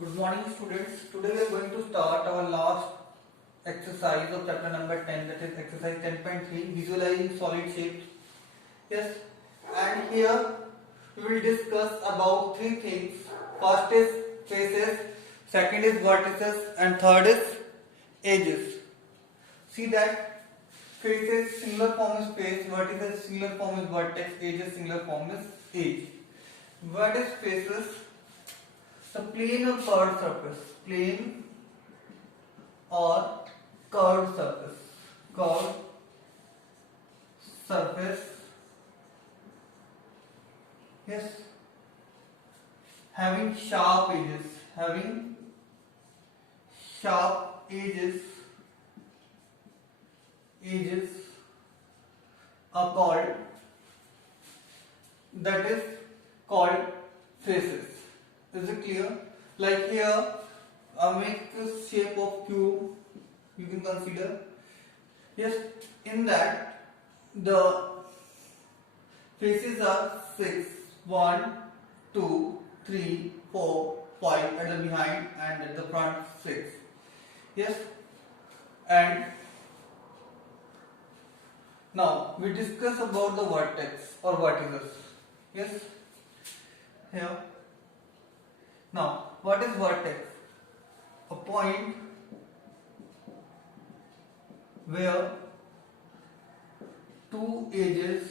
Good morning, students. Today we are going to start our last exercise of chapter number 10, that is exercise 10.3, visualizing solid shapes. Yes, and here we will discuss about three things. First is faces, second is vertices, and third is edges. See that faces singular form is face, vertices singular form is vertex, edges singular form is edge. What is faces? The plane or curved surface, plane or curved surface, yes, having sharp edges are called, that is called faces. Is it clear? Like here, I make this shape of cube. You can consider. Yes, in that the faces are 6, 1, 2, 3, 4, 5 at the behind and at the front 6. Yes, and now we discuss about the vertex or vertices. Yes, here. Now, what is vertex? A point where two edges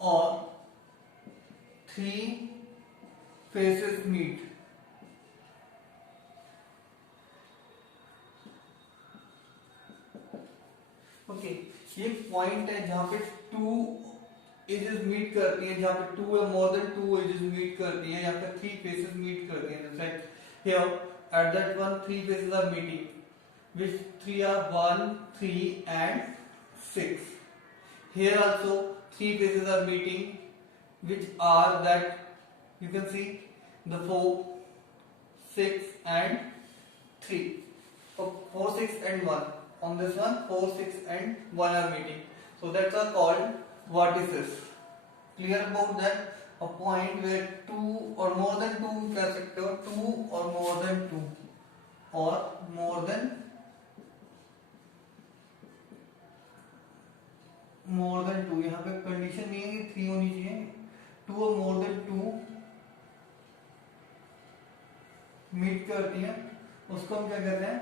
or three faces meet. Okay, ये point है जहाँ पे to edges meet करती हैं, जहाँ पे two या more than two edges meet करती हैं, या फिर थ्री फेसेस मीट करती हैं. Like here at that one three faces are meeting, which three are 1, 3 and 6. Here also three faces are meeting, which are that you can see the 4, 6 and 3. So 4, 6 and 1. On this one 4, 6 and 1 are meeting. So that's are called vertices. Clear about that? A point where two or more than two sector, two or more than two, or more than two. यहाँ पे condition नहीं है कि 3 होनी चाहिए. 2 और more than 2 meet करती हैं, उसको हम क्या कहते हैं?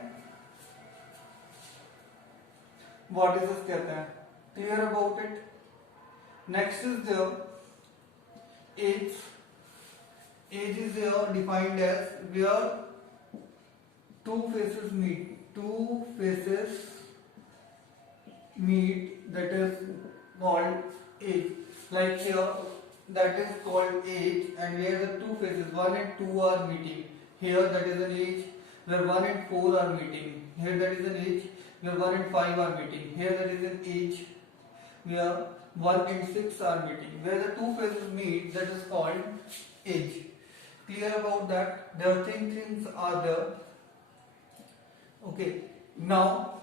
Vertices कहते हैं. Clear about it? Next is the edge. Edge is here defined as where two faces meet. Two faces meet, that is called edge. Like here, that is called edge, and where the two faces 1 and 2 are meeting. Here that is an edge where 1 and 4 are meeting. Here that is an edge where 1 and 5 are meeting. Here that is an edge where 1 and 6 are meeting. Where the two faces meet, that is called edge. Clear about that? There are three things are there. Okay. Now,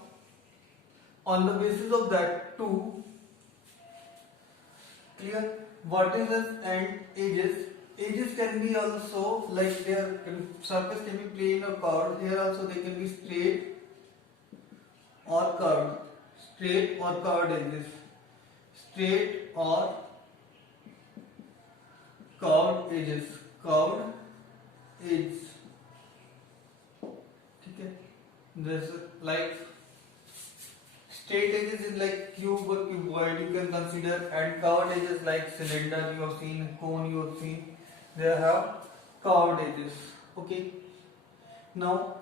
on the basis of that, two clear vertices and edges. Edges can be also like their surface can be plane or curved. Here also they can be straight or curved. Straight or curved edges. Straight or curved edges. Curved edges. Okay. This like straight edges is like cube or cuboid you can consider, and curved edges like cylinder you have seen, cone you have seen. They have curved edges. Okay. Now,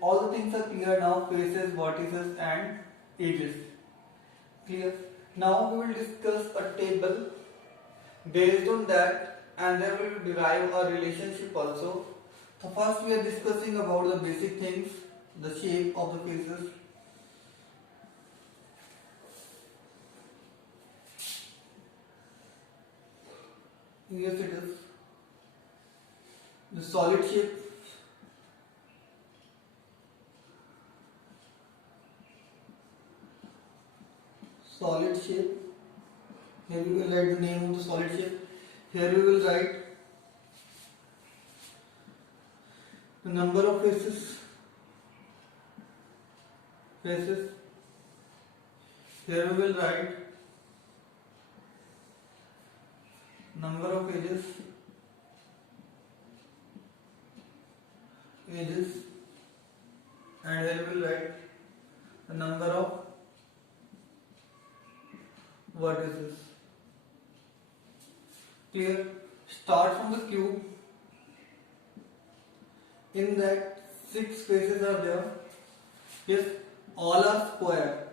all the things are clear now. Faces, vertices, and edges. Clear. Now we will discuss a table based on that, and then we will derive a relationship also. So first we are discussing about the basic things, the shape of the faces. Yes, it is. The solid shape. Solid shape. Here we will write the name of the solid shape. Here we will write The number of faces here we will write number of edges and here we will write the number of vertices. Clear? Start from the cube. In that 6 faces are there. Yes, all are square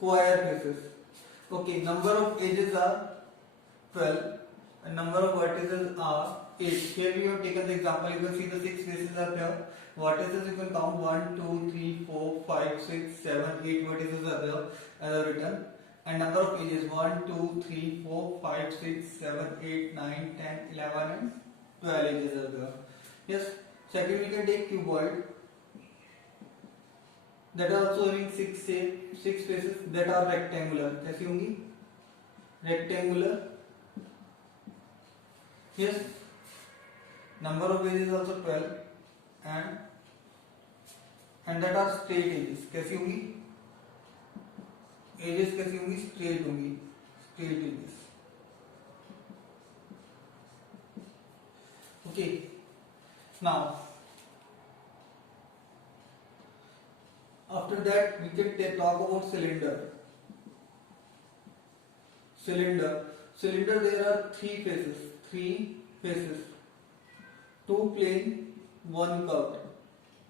faces. Okay, number of edges are 12 and number of vertices are 8. Here we have taken the example. You can see the 6 faces are there. Vertices you can count 1, 2, 3, 4, 5, 6, 7, 8 vertices are there as I written. And number of edges 1, 2, 3, 4, 5, 6, 7, 8, 9, 10, 11 and 12 edges are there. Yes. Second, we can take cuboid that are also having 6 faces that are rectangular. कैसी होंगी? Rectangular. Yes. Number of edges also 12 and that are straight edges. कैसी होंगी? Edges कैसी होंगी? Straight होंगी. Straight edges. Okay. Now, after that we can talk about cylinder. Cylinder there are 3 faces. 2 plane, 1 curved.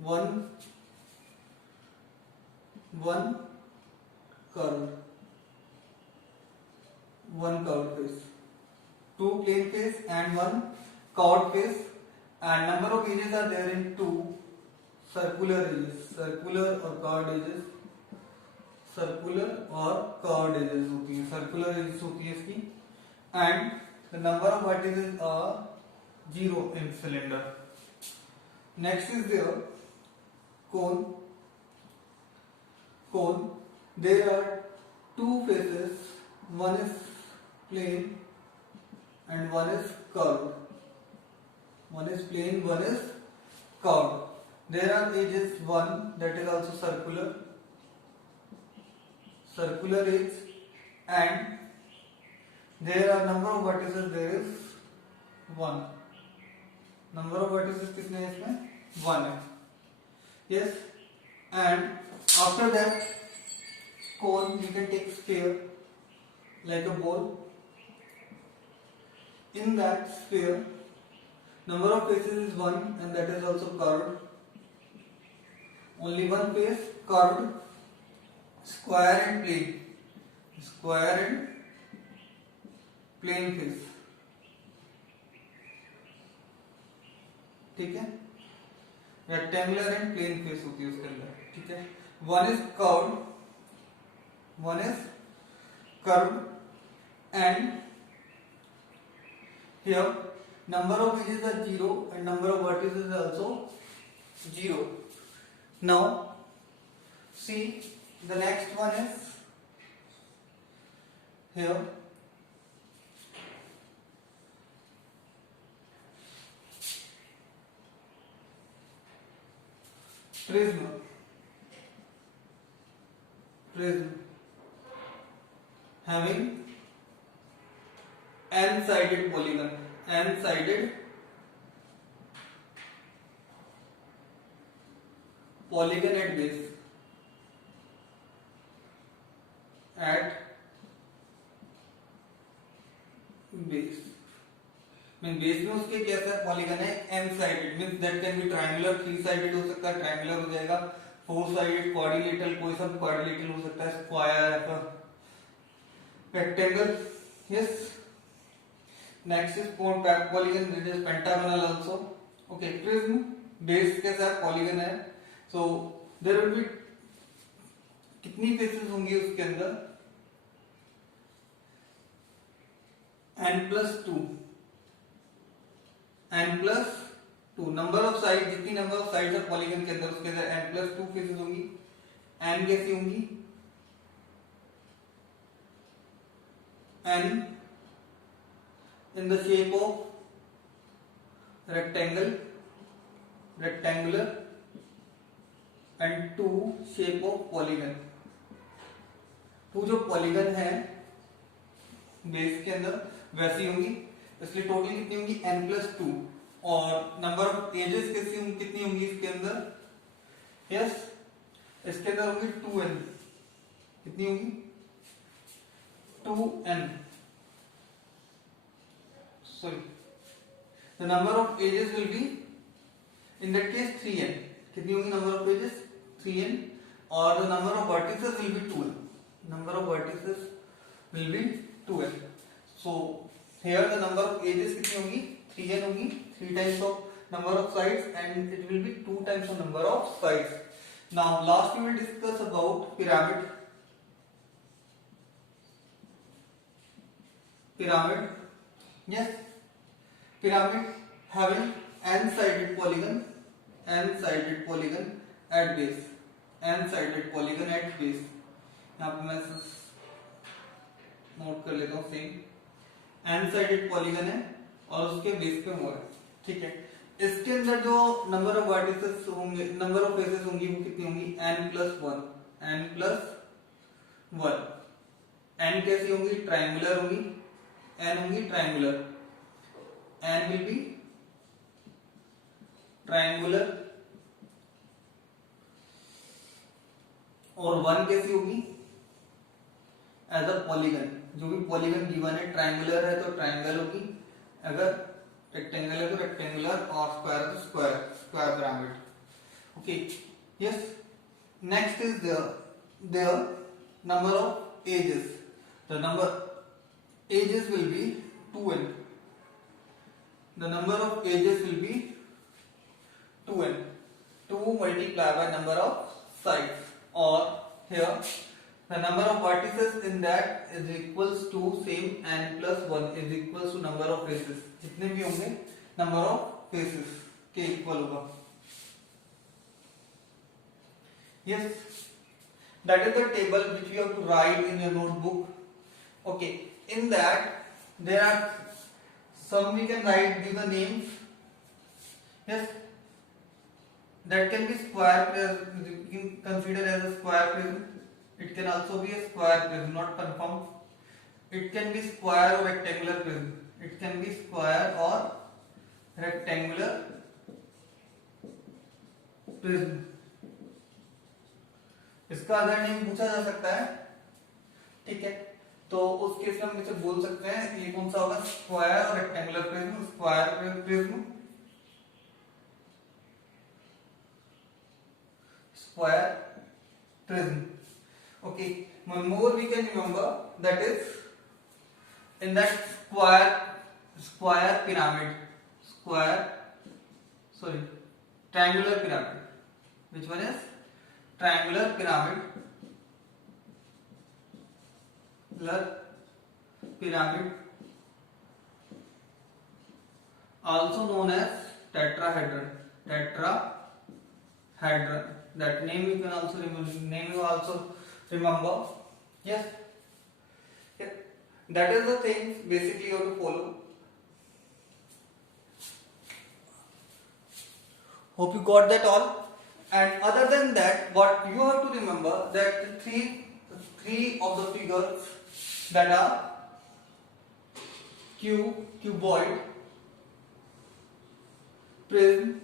One curved face. 2 plane face and 1 curved face. And number of edges are there in 2 circular edges, circular or curved edges होती है इसकी. And the number of vertices are 0 in cylinder. Next is there cone. There are 2 faces, one is plane and one is curved. One is plane, one is curved. There are edges 1 that is also circular edge, and there are number of vertices. There is 1. Number of vertices कितने हैं इसमें? 1 है. Yes. And after that cone we can take sphere like a ball. In that sphere number of faces is 1 and that is also curved. Only one face curved, square and plane face. ठीक है? Rectangular and plane face होती है उसके अंदर. ठीक है? One is curved and here number of edges are 0 and number of vertices are also 0. Now see the next one is here prism having n-sided polygon. N-sided polygon at base. Mean base में उसके कैसा polygon है? N sided. Means that can be triangular, 3 sided हो सकता है, triangular हो जाएगा, 4 sided, quadrilateral, कोई सा क्वाड्रिलेटरल हो सकता है, square, rectangle. Yes. Next is polygon that is pentagonal also. Okay. Prism base के साथ पॉलीगन है. सो देयर विल बी कितनी फेसेस होंगी उसके अंदर? n+2. नंबर ऑफ साइड, जितनी number of sides of polygon के अंदर उसके अंदर n+2 फेसेस होंगी. n कैसी होंगी? n in the shape of rectangle rectangular and 2 shape of polygon. 2 जो पॉलीगन है बेस के अंदर वैसी होंगी, इसलिए टोटल कितनी होंगी n+2 और नंबर ऑफ एजेस कितनी होंगी इसके अंदर, यस इसके अंदर होंगी 2n, कितनी होंगी 2n, sorry the number of edges will be in that case 3n, कितनी होगी number of edges 3n और the number of vertices will be 2n, number of vertices will be 2n. So here the number of edges कितनी होगी 3n होगी, 3 times of number of sides and it will be 2 times the number of sides. Now last we will discuss about pyramid. Pyramid, yes, pyramid having n-sided polygon at base, n-sided polygon at base. यहाँ पे मैं note कर लेता हूँ same n-sided polygon है और उसके base पे हुआ है, ठीक है। इसके अंदर जो नंबर ऑफ वर्टिसेस होंगे, नंबर ऑफ फेसेस होंगी वो कितनी होंगी n+1, n+1, n कैसी होंगी ट्रायंगुलर होंगी, n होंगी triangular, n will be triangular और 1 कैसी होगी एज अ पॉलीगन, जो भी पॉलीगन गिवन है ट्रायंगुलर है तो ट्रायंगल होगी, अगर रेक्टेंगल है तो रेक्टेंगुलर और स्क्वायर है तो square pyramid, okay yes. Next is there number of edges, the number edges will be 2n, the number of edges will be 2n, 2 multiplied by number of sides, or here the number of vertices in that is equals to same n+1 is equals to number of faces, जितने भी होंगे number of faces के equal होगा, yes, that is the table which you have to write in your notebook, okay. In that there are some we can write, give the names, yes, that can be square prism, you can consider as a square prism, it can also be a square prism, not confirmed, it can be square or rectangular prism, it can be square or rectangular prism, इसका other name पूछा जा सकता है, ठीक है। तो उस case में हम इसे बोल सकते हैं ये कौन सा होगा स्क्वायर और rectangular prism, square prism, square prism, okay. One more we can remember, that is in that square pyramid, triangular pyramid, which one is triangular pyramid, also known as tetrahedron, that name you can also remember, yes, yeah. That is the thing basically you have to follow. Hope you got that all. And other than that, what you have to remember, that three of the figures that are cuboid, prism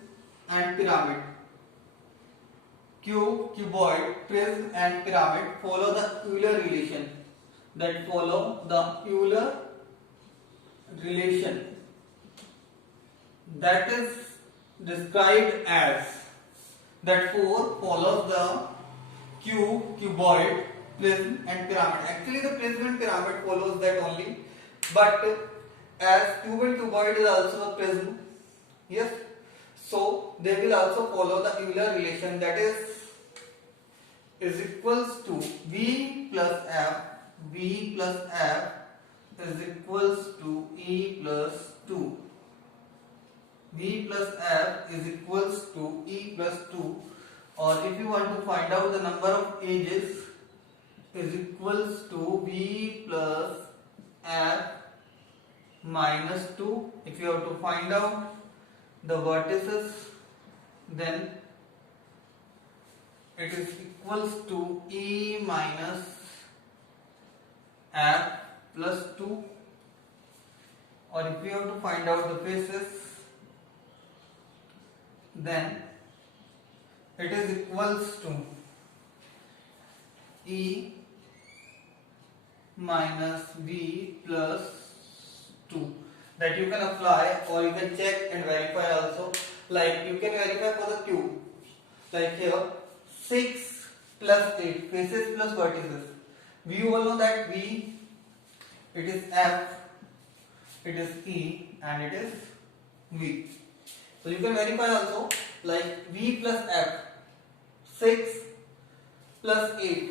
and pyramid. Cuboid, prism and pyramid follow the Euler relation. That is described as, that 4 follows the cuboid, prism and pyramid. Actually the prism and pyramid follows that only, but as cube and cuboid is also a prism, yes, so they will also follow the Euler relation, that is equals to V plus F is equals to E plus 2. V plus F is equals to E plus 2, or if you want to find out the number of edges, is equals to V plus F minus 2. If you have to find out the vertices then it is equals to E minus F plus 2, or if we have to find out the faces, then it is equals to E minus V plus 2. That you can apply, or you can check and verify also. Like you can verify for the cube. Like here 6 plus 8 faces plus vertices. We all know that V, it is F, it is E, and it is V. So you can verify also, like V plus F, 6 plus 8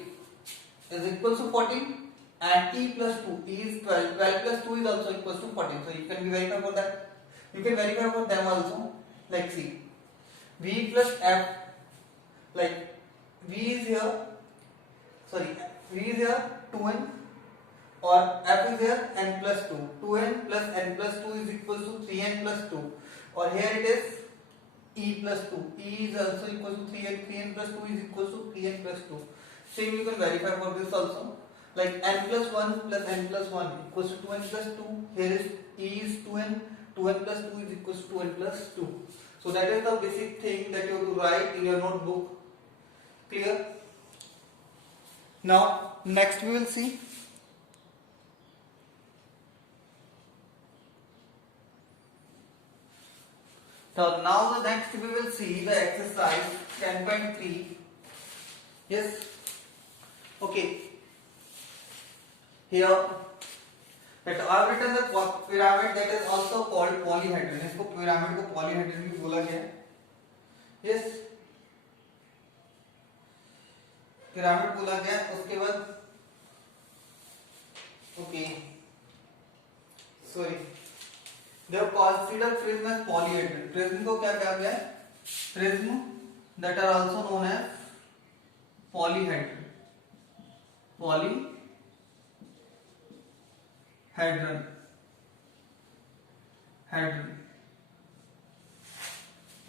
is equal to 14, and E plus 2, E is 12, 12 plus 2 is also equal to 14. So you can verify for that. You can verify for them also. Like see, V plus F, like V is here, sorry, V is here 2n, or F is here n plus 2. 2n plus n plus 2 is equal to 3n plus 2. Or here it is E plus 2. E is also equal to 3n. 3n plus 2 is equal to 3n plus 2. Same you can verify for this also. Like n plus 1 plus n plus 1 equals to 2n plus 2. Here is E is 2n. 2n plus 2 is equal to 2n plus 2. So that is the basic thing that you have to write in your notebook. Clear? Now next we will see. So now the next we will see the exercise 10.3. Yes. Okay. Here that I have written the pyramid that is also called polyhedron. इसको pyramid को polyhedron भी बोला गया है. Yes. pyramid बोला गया. उसके बाद okay. Sorry. They have considered prism as polyhedron. Prism को क्या कहा गया है? Prism that are also known as polyhedron. Polyhedron.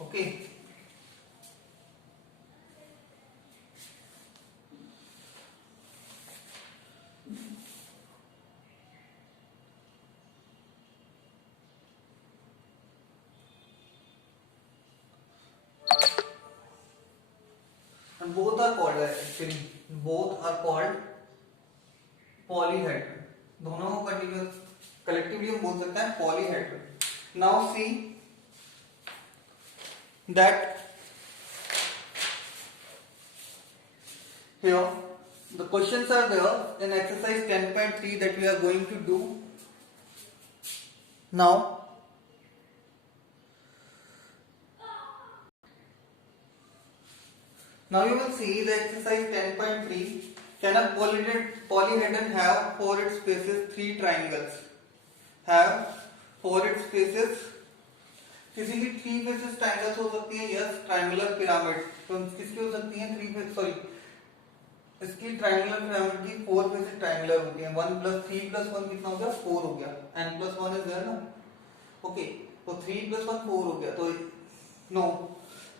Okay. And both are called actually. Both are called polyhedron. दोनों को कंटिन्यूअस कलेक्टिवली हम बोल सकते हैं polyhedron. Now see that here the questions are there in exercise 10.3 that we are going to do now. Now you will see the exercise 10.3. Can a polyhedron have for its faces 3 triangles? Have for its faces, किसी की 3 faces triangles हो सकती है. Yes, triangular pyramid. तो किसकी हो सकती है 3 faces? Sorry, इसकी triangular pyramid की 4 faces triangular होती है. 1 plus 3 plus 1 कितना हो गया? 4 हो गया. n plus 1 is there ना? Okay, तो 3 plus 1 4 हो गया. तो no.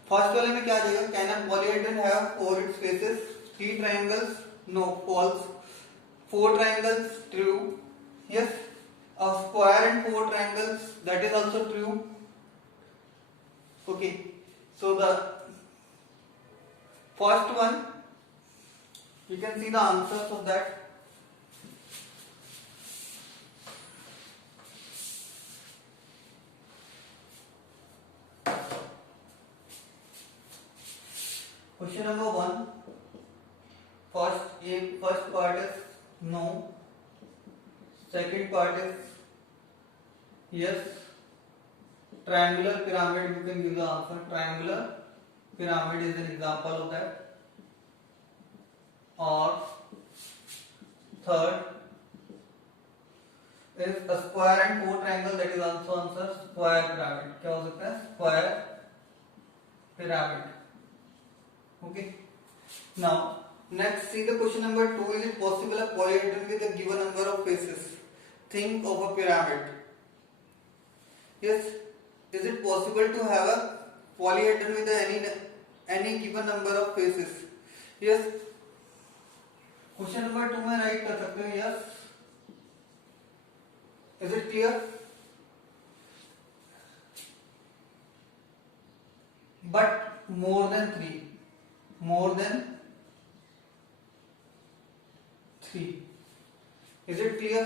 फर्स्ट वाले में क्या आ जाएगा? Can a polyhedron have for its faces 3 triangles? No, false. 4 triangles? True. Yes. A square and 4 triangles, that is also true. Okay. So the first one, you can see the answers of that. Question number 1. First part is no. Second part is yes. Triangular pyramid, you can give the answer. Triangular pyramid is an example of that. Or third is a square and 4 triangle, that is also answer. Square pyramid. क्या हो सकता है? Square pyramid. Okay. Now next, see the question number 2. Is it possible a polyhedron with a given number of faces? Think of a pyramid. Yes. Is it possible to have a polyhedron with any given number of faces. Yes, question number 2 में right कर सकते हो. Yes, is it clear? But more than 3, more than 3. Is it clear?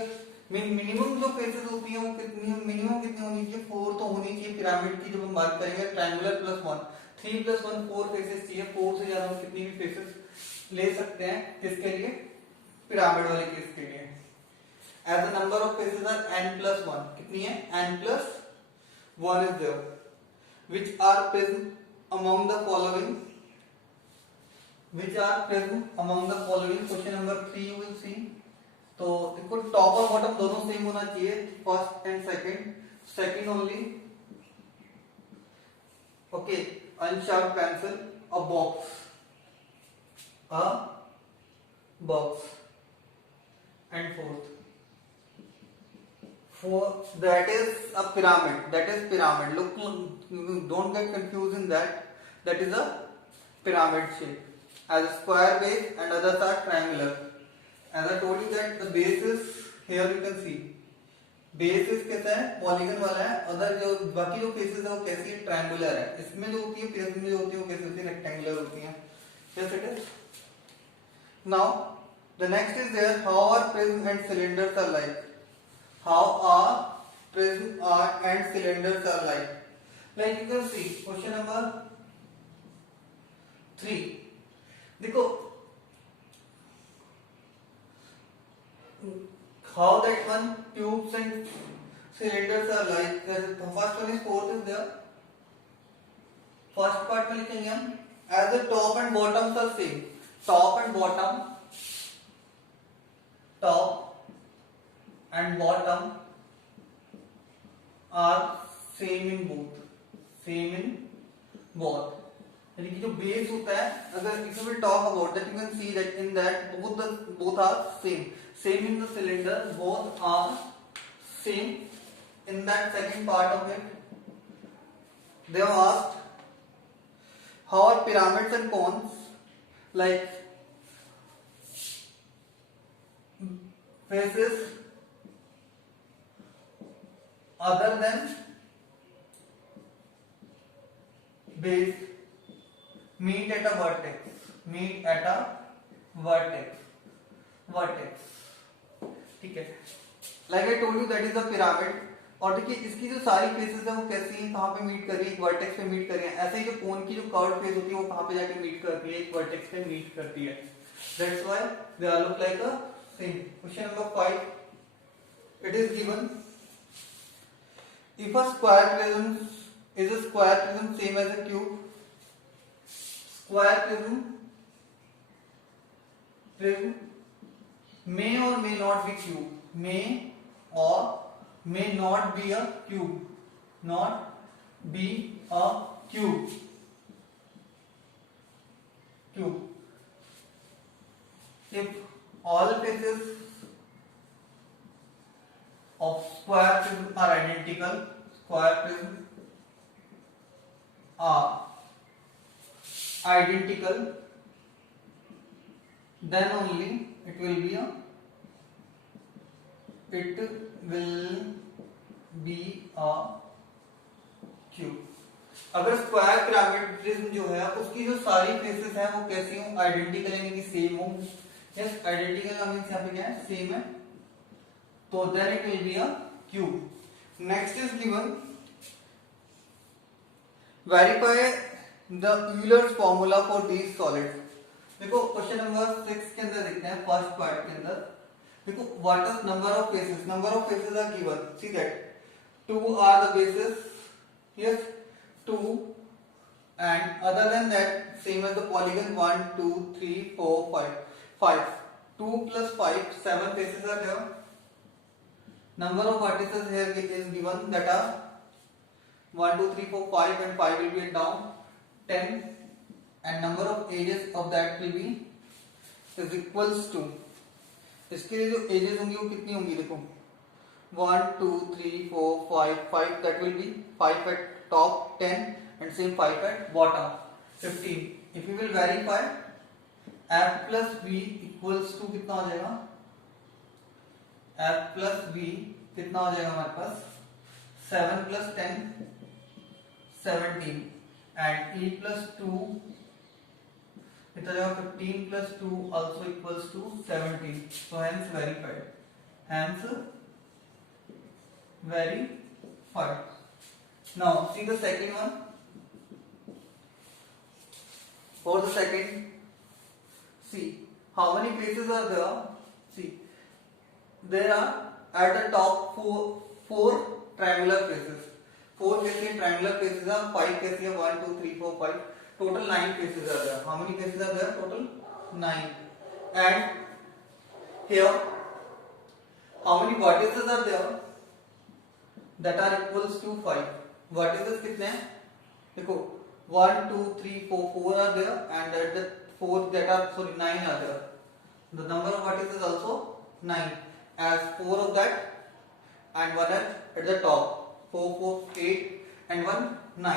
Minimum जो faces होती है वो कितनी, minimum कितनी होनी चाहिए? 4 तो होनी चाहिए. पिरामिड की जब हम बात करेंगे ट्रायंगुलर प्लस 1, 3 प्लस 1 4 फेसेस चाहिए. 4 से ज्यादा हम कितनी भी फेसेस ले सकते हैं. किसके लिए? पिरामिड वाले केस के लिए. As the number of faces are n plus 1. कितनी है? n plus 1 is there. Which are present among the following, which are present among the following. Question number 3 you will see. तो देखो top और bottom दोनों same होना चाहिए, first and second. Second only. Okay, unsharp pencil, a box, a box. And fourth, that is a pyramid. That is pyramid. Look, don't get confused in that. That is a pyramid shape. As a square base and others are triangular. As I told you that the base is here. You can see base is कैसा है? Polygon वाला है. Other जो बाकी जो faces है वो कैसी है? ट्रायंगुलर है. इसमें जो होती है, फेस में जो होती है वो कैसी होती है? रेक्टेंगुलर होती है. Yes, it is. Now the next is there, how are prism and cylinders are like. How are prism and cylinders are like. Like you can see question number 3. देखो how that one tubes and cylinders are like. The first one is fourth is there. First part में लिखेंगे हम as the top and bottoms are same. Top and bottom, top and bottom are same in both. Same in both. यानी कि जो base होता है, अगर if you will talk about that, you can see that in that both are same. Same in the cylinder, both are same. In that second part of it, they have asked how are pyramids and cones like. Faces other than base meet at a vertex. Meet at a vertex. Vertex. ठीक है. Like I told you that is a pyramid. और देखिए इसकी जो सारी faces है वो कैसी हैं? कहाँ पे मीट कर रही है? एक वर्टेक्स पे मीट कर रही है. ऐसे ही जो कोन की जो कर्व फेस होती है वो कहाँ पे जाके मीट करती है? एक वर्टेक्स पे मीट करती है. That's why they all look like a same. Question number 5. It is given, if a square prism is a square prism same as a cube. Square prism may or may not be cube. May or may not be a cube. Not be a cube. Cube. If all faces of square prism are identical, square prism are identical, then only it will be a cube. अगर square pyramid prism जो है उसकी जो सारी faces है वो कैसी हो? आइडेंटिकल, यानी कि सेम हो. यस, आइडेंटिकल का मींस यहाँ पे क्या है? सेम है. तो then it will be a cube. Next is given, verify the Euler's formula for these solids. देखो क्वेश्चन नंबर 6 के अंदर देखते हैं, फर्स्ट पार्ट के अंदर. देखो what is number of faces. Number of faces are given. See that 2 are the bases. Yes, 2 and other than that same as the polygon 1 2 3 4 5. 2 plus 5 7 faces are there. Number of vertices here is given, that are 1 2 3 4 5 and 5 will be down 10, and number of edges of that will be is equals to. इसके लिए जो edges होंगी वो कितनी होंगी? देखो 1, 2, 3, 4, 5, 5. That will be 5 at top, 10, and same 5 at bottom, 15. If we will verify, f plus v equals to कितना हो जाएगा? f plus v कितना हो जाएगा हमारे पास? 7 plus 10, 17, and e plus 2 कितना जाएगा? 15 plus 2 also equals to 17. So hence verified. Hence verified. Now see the second one. For the second, see how many faces are there. See, there are at the top four triangular faces. 4 faces triangular faces are 5 faces. 1, 2, 3, 4, 5. Total 9 faces are there. How many faces are there? Total 9. And here, how many vertices are there? That are equals to 5. Vertices कितने हैं? देखो 1, 2, 3, 4, 4 are there, and at the 4 that are 9 are there. The number of vertices also 9, as 4 of that and 1 at the top. 4, 4, 8 and 1, 9.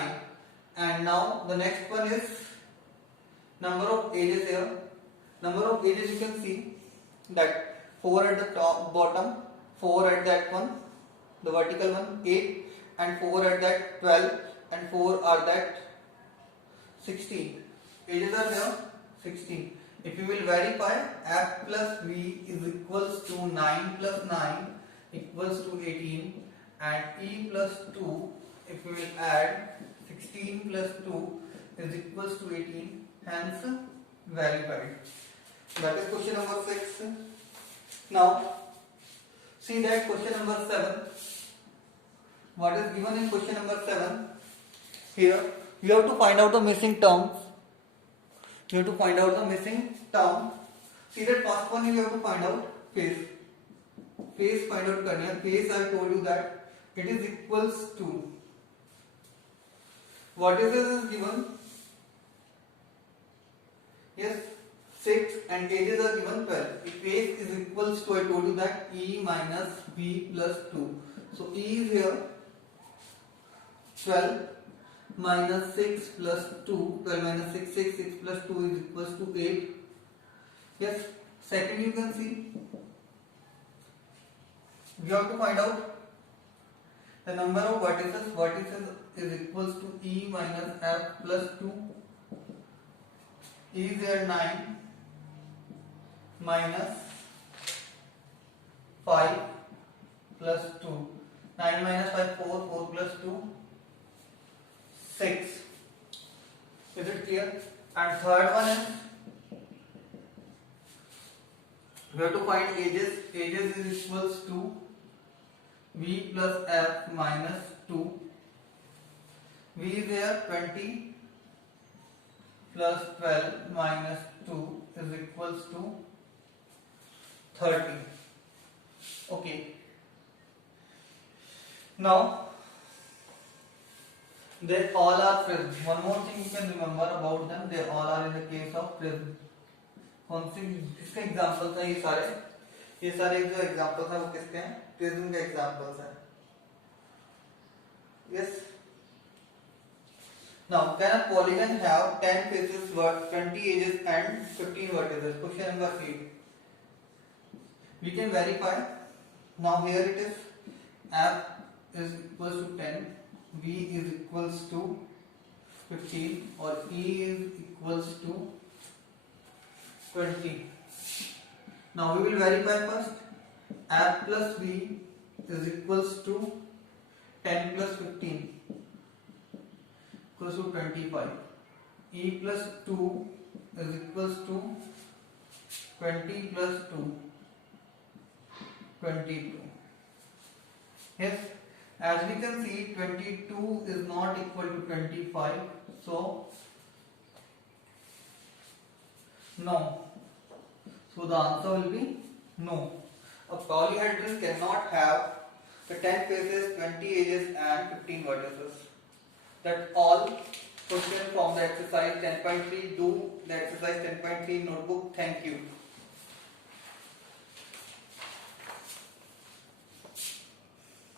And now the next one is number of edges here. Number of edges you can see that 4 at the top, bottom, 4 at that one, the vertical one, 8, and 4 at that 12, and 4 are that 16. Edges are there 16. If you will verify, f plus v is equals to 9 plus 9 equals to 18, and e plus 2, if we will add 16 plus 2 is equals to 18, hence verified. That is question number 6. Now see that question number 7. What is given in question number 7? Here you have to find out the missing terms. You have to find out the missing term. See that first one you have to find out phase. Phase find out करनी है. Phase I told you that it is equals to. What is this is given? Yes, 6 and edges are given 12. If phase is equals to, I told you that E minus B plus 2. So E is here 12 minus 6 plus 2, 12 minus 6, 6 plus 2 is equals to 8. Yes, second you can see, we have to find out the number of vertices. Vertices is equals to E minus F plus 2. E is here 9 minus 5 plus 2. 9 minus 5, 4, 4 plus 2, 6. Is it clear? And third one is we have to find edges. Edges is equals to V plus F minus 2. V is there 20 plus 12 minus 2 is equals to 30. Okay. Now they all are prism. One more thing you can remember about them, they all are in the case of prism. कौन सी किसके examples हैं ये सारे जो examples हैं वो किसके हैं? प्रिज्म के एग्जांपल्स हैं. Yes. Now can a polygon have 10 faces, 20 edges and 15 vertices? Question number 8. We can verify. Now here it is, f is equals to 10, v is equals to 15, or e is equals to 20. Now we will verify first. F plus v is equals to 10 plus 15 equals to 25. E plus 2 is equals to 20 plus 2, 22. Yes, as we can see, 22 is not equal to 25, so no. So the answer will be no. A polyhedron cannot have the 10 faces, 20 edges and 15 vertices. That's all question from the exercise 10.3. Do the exercise 10.3 notebook. Thank you.